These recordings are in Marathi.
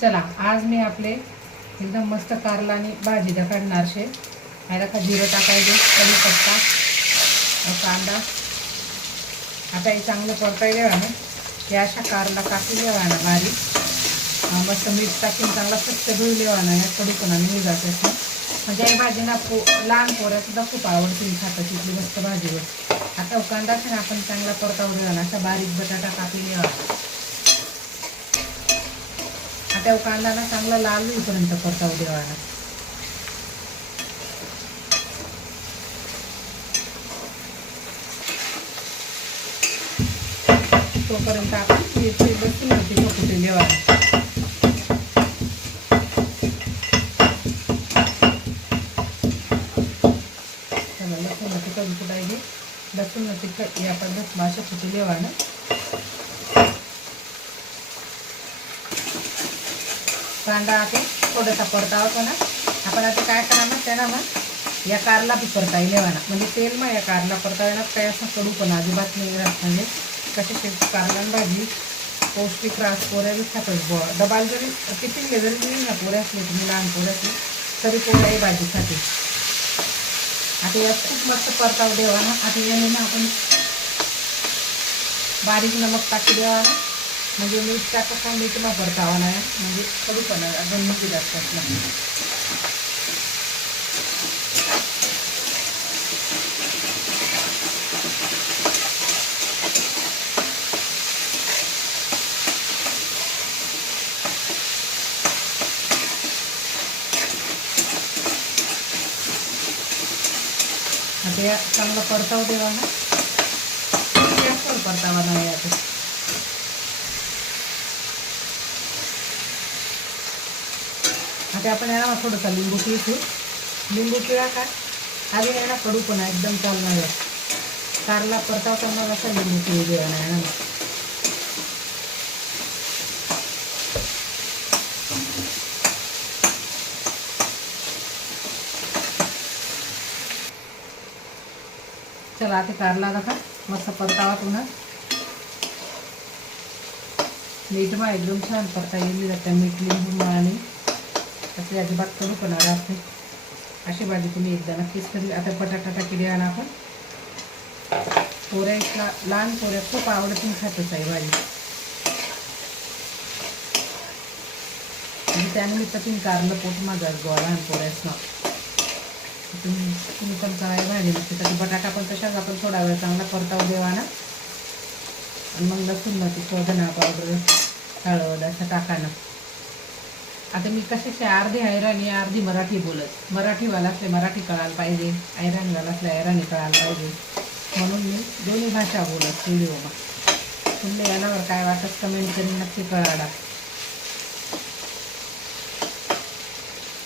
चला आज मी आपले एकदम मस्त कारला आणि भाजी काढणार शे. ह्याला का जिरं टाकायचे कढीपत्ता पत्ता कांदा. आता हे चांगलं परतायला ना हे अशा कारला काकी द्यावा ना बारीक मस्त मीठ टाकून चांगला स्वच्छ धुई द्यावा ना या कडीपणाने मी जाते असं. म्हणजे ही भाजी ना पो लहान पोऱ्या सुद्धा खूप आवडते मी खातात मस्त भाजीवर. आता कांदा पण आपण चांगला परतावू द्यावा ना असा बारीक बटाटा कापी द्यावा आता कांदा ना चांगला लाल होईपर्यंत परतावू देवाला ना तोपर्यंत आपण मिरची बसून होती कुठे देवाला. लसूण तिखट कुठायचे लसूण तिखट या पद्धत भाषा कुठे द्यावा कांदा आपण थोडासा परतावा ना. आपण आता काय करा ना त्याला मग या कारला बी परता येणार म्हणजे तेल मग या कारला परतावना काय असं कडू पण अजिबात नाही राहत. म्हणजे कशी ते कारला भाजी पौष्टिक रास पोऱ्या बी खातात बुवा डबाल जरी किती जरी तुम्ही ना पोऱ्या असले तुम्ही लहान पोऱ्या असले तरी पोऱ्या ही भाजी खाते. आता यात खूप मस्त परताव देवा ना आता याने ना आपण बारीक नमक टाकू द्यावा ना म्हणजे मीठ त्याचा का मीठ तुम्हाला परतावा नाही. म्हणजे कडूपणा अजून मीठ जास्त असला आता चांगला परताव देवा ना. परतावा नाही. आता आपण याला मग थोडंसं लिंबू पिळू लिंबू पिळा का? आधी कडू पण एकदम चालणार आहे. कारला परतावताना असा लिंबू पिळू द्या ना. चला आता कारला नका मस्त परतावा पुन्हा मीठ मग एकदम छान परता येईल जाते मीठ लिंबू आणि तशी अजिबात करू पण असते अशी भाजी तुम्ही एकदा नक्कीच करी आता बटाटा टाकी आणा आपण. पोऱ्या लहान पोऱ्या खूप आवडतून खातच आहे भाजी. म्हणजे त्यानिमित्त तुम्ही कारलं पोट माझा गोवा लहान पोऱ्याच ना तुम्ही तुम्ही पण करायला भाजी नसते तर बटाटा पण तशाच आपण थोडा वेळ चांगला परताव देवा ना. आणि मग लसूण नव्हती शोधना पावडर हळद असं टाकानं. आता मी कशाचे अर्धी ऐराणी अर्धी मराठी बोलत. मराठीवाला असले मराठी कळायला पाहिजे ऐराणीवाला असले ऐराणी कळायला पाहिजे. म्हणून मी दोन्ही भाषा बोलत व्हिडिओमा तुम्ही यानावर काय वाटत कमेंट करून नक्की कळाला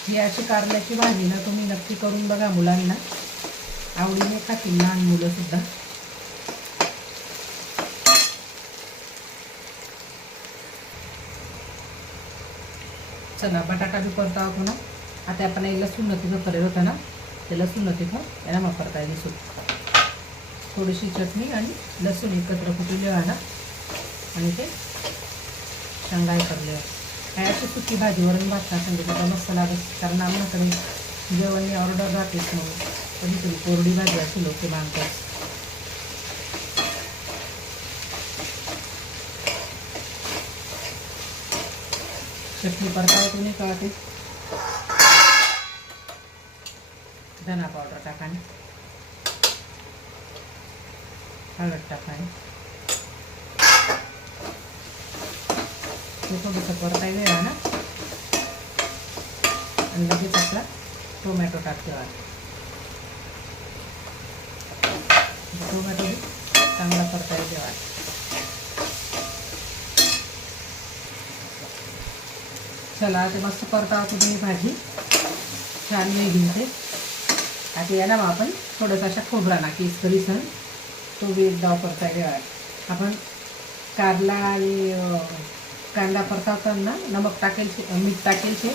ही अशी कारल्याची भाजी ना तुम्ही नक्की करून बघा मुलांना. आवडीने खातील लहान मुलंसुद्धा चला बटाटा बी परतावा पुन्हा आता आपण हे लसूण तिथं करेल होता ना ते लसूण तिथं याला वापरता येईल. दिसू थोडीशी चटणी आणि लसूण एकत्र कुठले आणा आणि ते शेंगाय करले. काय अशी सुकी भाजी वरण भात का सांगितलं तर मस्त लागत कारण आम्हाला जेवण ऑर्डर राहतेच मग कधीतरी कोरडी भाजी अशी लोक हो, मागतात. चटणी परतावा तुम्ही कळते? धना पावडर टाकाने हळद टाकाने ते थोडंसं परताय वेळा ना आणि लगेच आपला टोमॅटो टाकते टोमॅटो चांगला परताय देवा चला ते मस्त परतावा तुम्ही भाजी. छान वेळ ते. आता याला मग आपण थोडंसं अशा खोबरा ना केस करी सण तो बी एक डाव आपण कारला आणि कांदा परतावताना नमक टाकेल मीठ टाकेल शे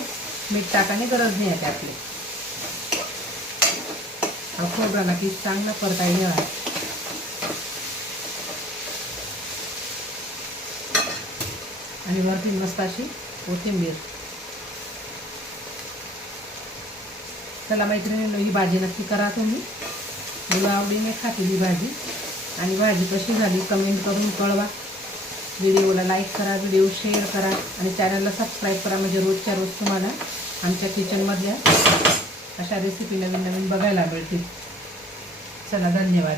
मीठ टाकायची गरज नाही आहे त्यातली. खोबरा ना केस चांगला परता येणार आणि वरती मस्त अशी कोथिंबीर. चला मैत्रिणींनो ही भाजी नक्की करा तुम्ही. मुलं आवडीने खातील ही भाजी. आणि भाजी कशी झाली कमेंट करून कळवा. व्हिडिओला लाईक करा व्हिडिओ शेअर करा. आणि चॅनलला सबस्क्राईब करा म्हणजे रोजच्या रोज तुम्हाला आमच्या किचनमधल्या अशा रेसिपी नवीन नवीन बघायला मिळतील. चला धन्यवाद.